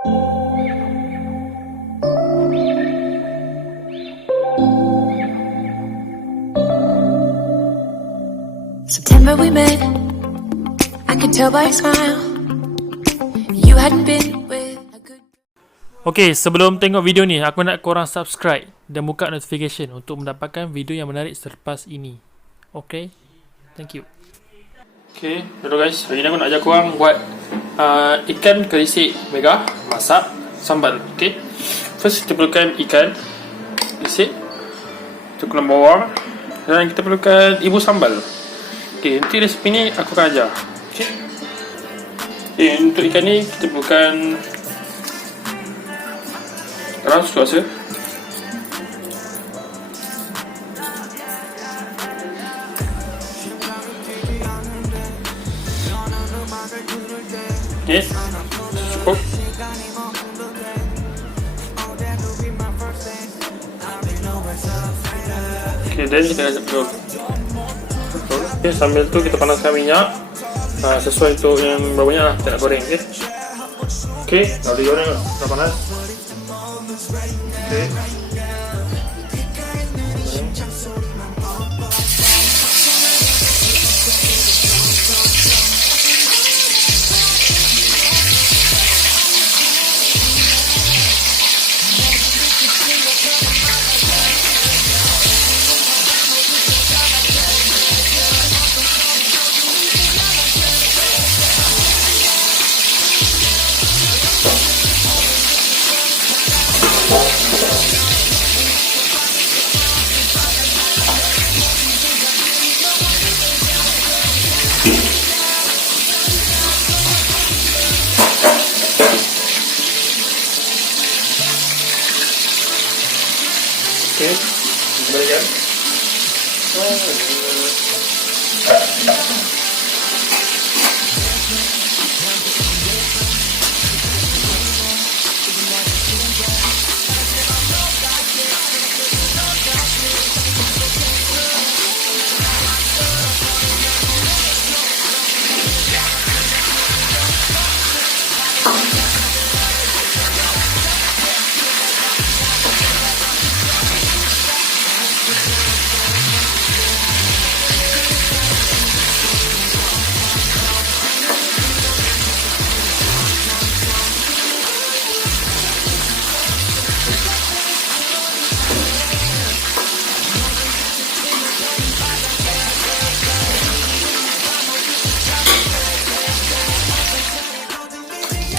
September we met. I could tell by your smile. You hadn't been with a good. Okay, sebelum tengok video ni, aku nak korang subscribe dan buka notification untuk mendapatkan video yang menarik selepas ini. Okay? Thank you. Okay, hello guys. Hari ni aku nak ajar korang buat uh, ikan kerisik mega masak sambal. Okay? First, kita perlukan ikan kerisik. Perlukan bawang. Dan kita perlukan ibu sambal. Okay, nanti resipi ni aku akan ajar. Okay? Okay, untuk ikan ni kita perlukan garam sesuai Okay, then kita ajak betul. Okay, sambil tu kita panaskan minyak uh, sesuai untuk yang berapa lah kita nak goreng. Okay, okay boleh goreng lah. Dah panas. bây giờ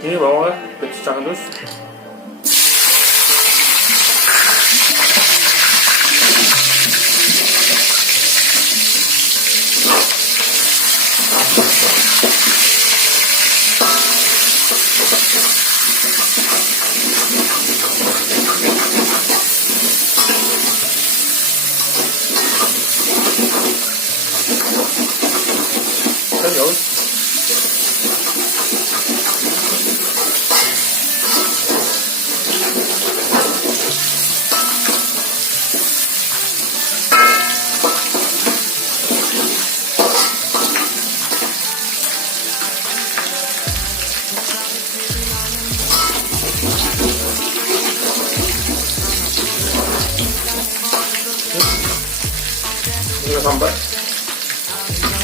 你玩玩不去找个东西上班。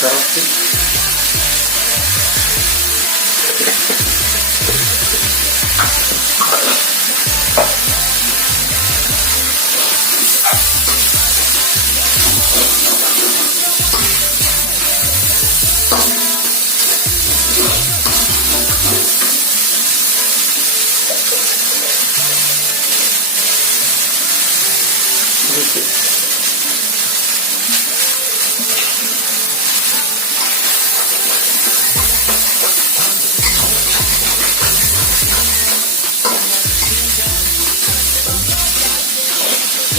коробки. Thank you.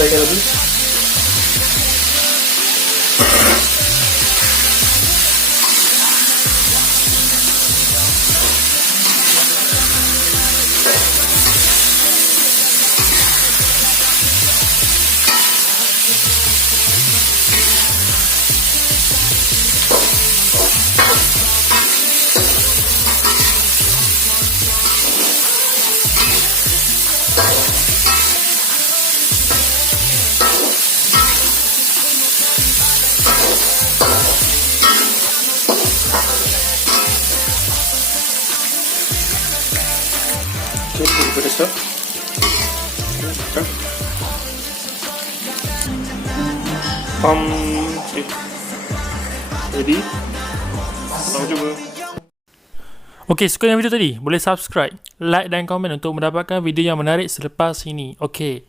Bye, Carolina. Pam. Okay. Ready? Selamat jumpa. Okey, suka dengan video tadi? Boleh subscribe, like dan komen untuk mendapatkan video yang menarik selepas ini. Okey.